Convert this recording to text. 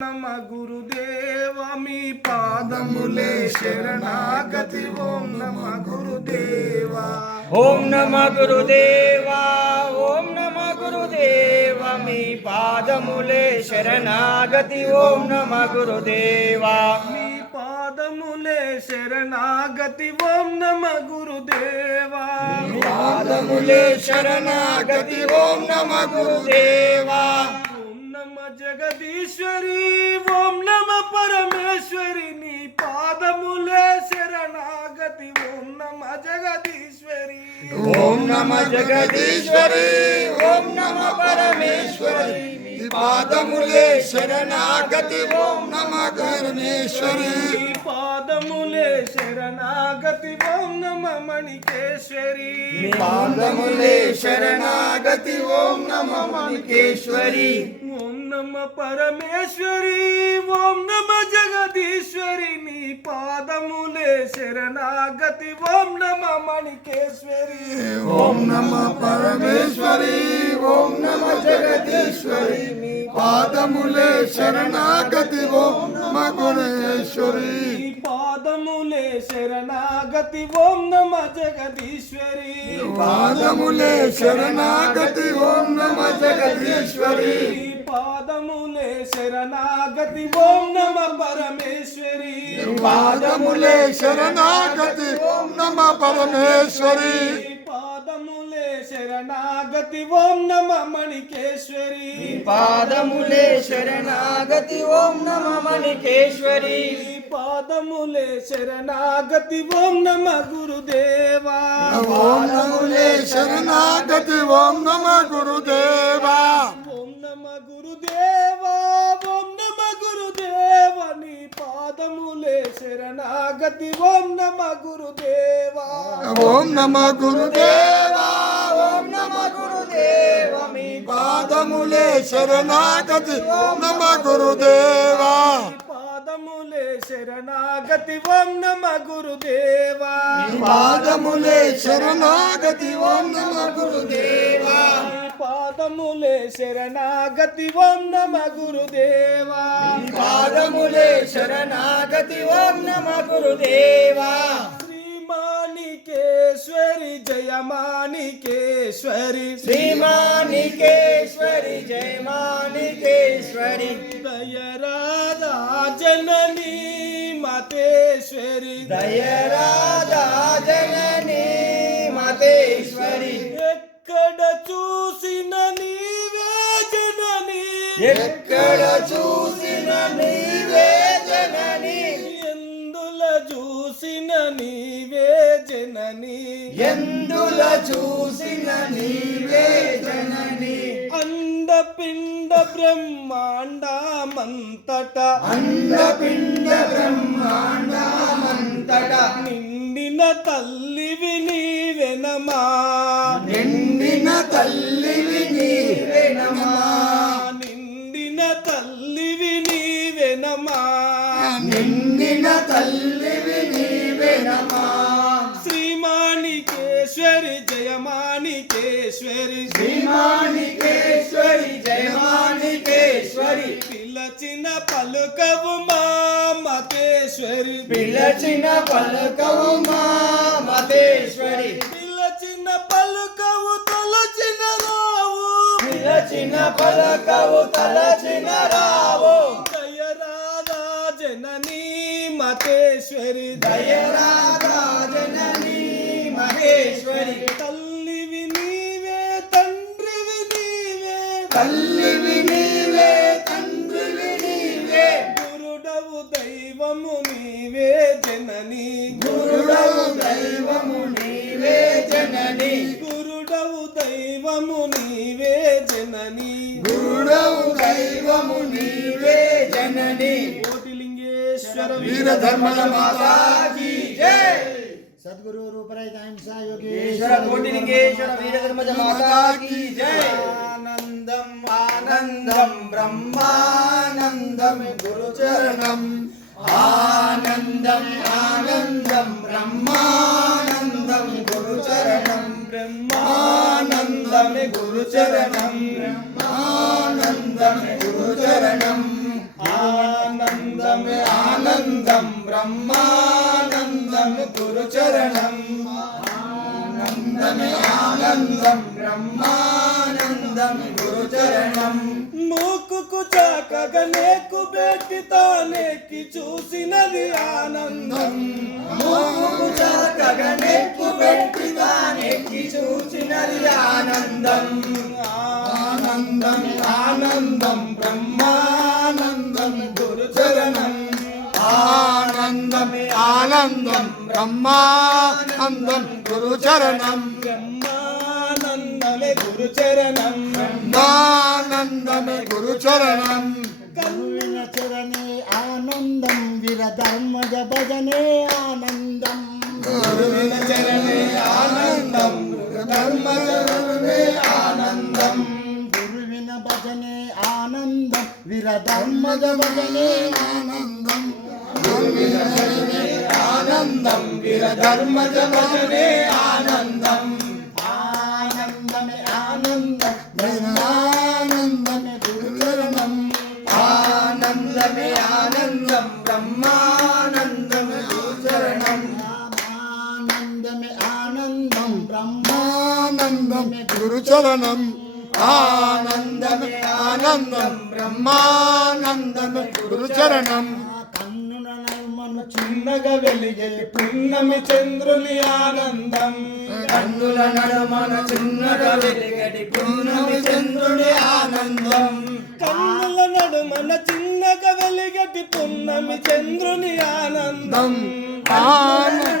నమ గురుదేవా మీ పాదములే శరణాగతి ఓం నమ గురుదేవా ఓం నమ గురుదేవా ఓం నమ గురుదేవా మీ పాదములే శరణాగతి ఓం నమ గురుదేవా మీ పాదములే శరణాగతి ఓం నమ గురుదేవా పాదములే శరణాగతి ఓం నమ గురుదేవా జగదీశ్వరి ఓం నమ పరమేశ్వరి నీ పాదములే శరణాగతి ఓం నమ జగదీశ్వరి ఓం నమ జగదీశ్వరి ఓం నమ పరమేశ్వరి నీ పాదములే శరణాగతి ఓం నమ పరమేశ్వరి నీ పాదములే శరణాగతి ఓం నమ మణికేశ్వరి నీ పాదములే శరణాగతి ఓం నమ మణికేశ్వరి ఓం నమ పరమేశ్వరి ఓం నమ జగదీశ్వరి నీ పాదములే శరణాగతి ఓం నమ మణికేశ్వరి ఓం నమ పరమేశ్వరి ఓం నమ జగదీశ్వరి నీ పాదములే శరణాగతి ఓం నమ గుణేశ్వరి నీ పాదములే శరణాగతి ఓం నమ జగదీశ్వరి పాదములే శరణాగతి ఓం నమ జగదీశ్వరి పాదములే శరణాగతి ఓం నమ పరమేశ్వరి పాదములే శరణాగతి ఓం నమ పరమేశ్వరి పాదములే శరణాగతి ఓం నమ మణికేశ్వరి పాదములే శరణాగతి ఓం నమ మణికేశ్వరి పాదములే శరణాగతి ఓం నమ గురుదేవా పాదములే శరణాగతి ఓం నమ గురుదేవా ఓం నమ గురుదేవా ఓం నమ గురుదేవా నీ పాదములే శరణాగతి ఓం నమ గురుదేవా ఓం నమ గురుదేవా ఓం నమ గురుదేవా మీ పాదములే శరణాగతి ఓం నమ గురుదేవా పాదములే శరణాగతి ఓం నమ గురుదేవా పాదములే శరణాగతి ఓం నమ గురుదేవా పాదములే శరణాగతి ఓం నమ గురుదేవా పాదములే శరణాగతి ఓం నమ గురుదేవా శ్రీమాణికేశ్వరి జయమాణికేశ్వరి శ్రీమాణికేశ్వరి జయమాణికేశ్వరి దయరాధా జననీ మతేశ్వరి దయరాధా జననీ మతేశ్వరి ఎక్కడ చూసిన నీవే జననీ ఎక్కడ చూసిన నీవే జనని ఎందుల చూసిన నీవే జననీ ఎందుల చూసిన నీవే జనని అండపిండ బ్రహ్మాండమంతట అండపిండ బ్రహ్మాండమంతట నిండిన తల్లివి నీవెనమా నిండిన తల్లివి నీవేనమా నిండిన తల్లివి నీవెనమా నిండిన తల్లివి నీవేనమా శ్రీమాణికేశ్వరి జయమాణికేశ్వరి శ్రీమాణికేశ్వరి జయమాణికేశ్వరి పిలచిన పలుకవు మా మతేశ్వరి పిలచిన పలకవు మా మతేశ్వరి పిలచిన పలుకవు తలచిన రావు పిలచిన పలకవు తలచిన రావు దయరాధా జననీ మతేశ్వరి దయరాధా జననీ మహేశ్వరి తల్లివి నీవే తండ్రివి నీవే తల్లివి నీవే తండ్రివి నీవే గురుడవు దైవము నీవే జననీ గురుడవు దైవము నీవే జనని గురుడవు దైవము నీవే జననీ గురుడవు దైవము నీవే జనని కోటిలింగేశ్వర వీరధర్మల మాతా కీ జై सद्गुरु रूपराय अहिंसा ఈశ్వర కోటిలింగేశ్వర వీరధర్మజ మాతా కీ జై ఆనందం ఆనందం బ్రహ్మానందం గురుచరణం ఆనందం ఆనందం బ్రహ్మానందం గురుచరణం బ్రహ్మానందమే గురుచరణం బ్రహ్మానందం గురుచరణం ఆనందమే ఆనందం బ్రహ్మానందం గురుచరణం ఆనందమే ఆనందం బ్రహ్మానందం గురుచరణం మూకుకు చాకగా నేకు పెట్టి తానెక్కి చూసినది ఆనందం మూకు చాకగా నెక్కు పెట్టి తానెక్కి చూసినది ఆనందం ఆనందం ఆనందం బ్రహ్మానందం గురుచరణం ఆనందమే ఆనందం బ్రహ్మానందం గురుచరణం బ్రహ్మానందమే గురుచరణం బ్రహ్మానందమే గురుచరణం గురువిన చరణే ఆనందం విరధర్మజ భజనే ఆనందం గురువిన చరణే ఆనందం ధర్మచరణే ఆనందం గురువిన భజనే ఆనందం విరధర్మజ భజనే ఆనందం ఆనందం వీరధర్మజ భజనే ఆనందం ఆనందమే ఆనందం బ్రహ్మానందమే గురుచరణం ఆనందమే ఆనందం బ్రహ్మానందమే గురుచరణం ఆనందమే ఆనందం బ్రహ్మానందమే గురుచరణం ఆనందమే ఆనందం బ్రహ్మానందమే గురుచరణం కన్నుల నర్మను చిన్నగా వెలిగే పున్నమి చంద్రుని ఆనందం కన్నుల నడుమన చిన్నగా వెలిగడి పున్నమి చంద్రుడి ఆనందం కన్నుల నడుమన చిన్నగా వెలిగటి పున్నమి చంద్రుని ఆనందం ఆనందం